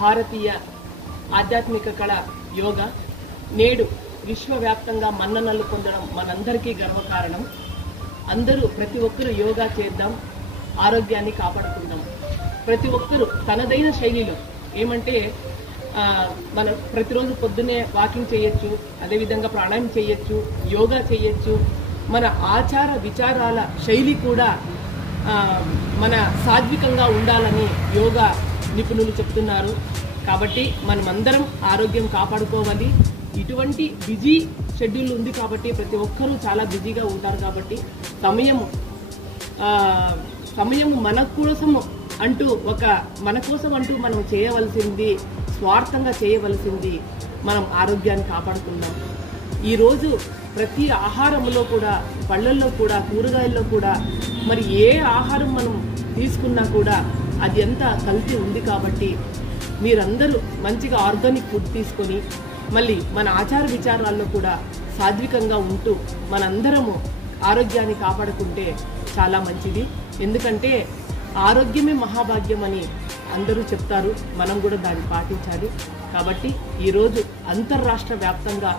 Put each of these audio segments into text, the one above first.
భారతీయ ఆధ్యాత్మిక కళ యోగా నేడు విశ్వవ్యాప్తంగా మన్ననలు పొందడం మనందరికీ గర్వకారణం. అందరూ ప్రతి ఒక్కరూ యోగా చేద్దాం, ఆరోగ్యాన్ని కాపాడుకుందాం. ప్రతి ఒక్కరూ తనదైన శైలిలో ఏమంటే మనం ప్రతిరోజు పొద్దున్నే వాకింగ్ చేయొచ్చు, అదేవిధంగా ప్రాణాయామం చేయొచ్చు, యోగా చేయొచ్చు. మన ఆచార విచారాల శైలి కూడా మన సాత్వికంగా ఉండాలని యోగా నిపుణులు చెప్తున్నారు. కాబట్టి మనమందరం ఆరోగ్యం కాపాడుకోవాలి. ఇటువంటి బిజీ షెడ్యూల్ ఉంది కాబట్టి ప్రతి ఒక్కరూ చాలా బిజీగా ఉంటారు. కాబట్టి సమయం మన కోసం అంటూ మనం చేయవలసింది, స్వార్థంగా చేయవలసింది మనం ఆరోగ్యాన్ని కాపాడుకుందాం. ఈరోజు ప్రతి ఆహారంలో కూడా, పళ్ళల్లో కూడా, కూరగాయల్లో కూడా, మరి ఏ ఆహారం మనం తీసుకున్నా కూడా అది ఎంత కల్తీ ఉంది. కాబట్టి మీరందరూ మంచిగా ఆర్గానిక్ ఫుడ్ తీసుకొని మళ్ళీ మన ఆచార విచారాల్లో కూడా సాత్వికంగా ఉంటూ మనందరము ఆరోగ్యాన్ని కాపాడుకుంటే చాలా మంచిది. ఎందుకంటే ఆరోగ్యమే మహాభాగ్యం అని అందరూ చెప్తారు, మనం కూడా దాన్ని పాటించాలి. కాబట్టి ఈరోజు అంతర్రాష్ట్ర వ్యాప్తంగా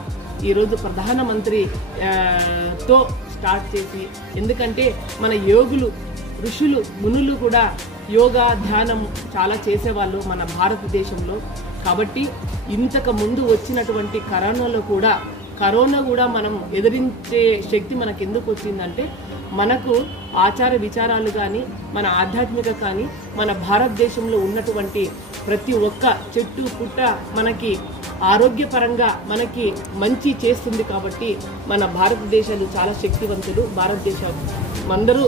ఈరోజు ప్రధానమంత్రితో స్టార్ట్ చేసి, ఎందుకంటే మన యోగులు, ఋషులు, మునులు కూడా యోగా, ధ్యానం చాలా చేసేవాళ్ళు మన భారతదేశంలో. కాబట్టి ఇంతకు ముందు వచ్చినటువంటి కరోనా కూడా మనం ఎదిరించే శక్తి మనకు ఎందుకు వచ్చిందంటే మనకు ఆచార విచారాలు కానీ, మన ఆధ్యాత్మిక కానీ, మన భారతదేశంలో ఉన్నటువంటి ప్రతి ఒక్క చెట్టు పుట్ట మనకి ఆరోగ్యపరంగా మనకి మంచి చేస్తుంది. కాబట్టి మన భారతదేశాలు చాలా శక్తివంతులు. భారతదేశం అందరూ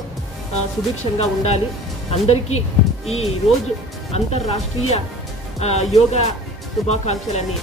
సుభిక్షంగా ఉండాలి. అందరికీ ఈ రోజు అంతర్రాష్ట్రీయ యోగా శుభాకాంక్షలని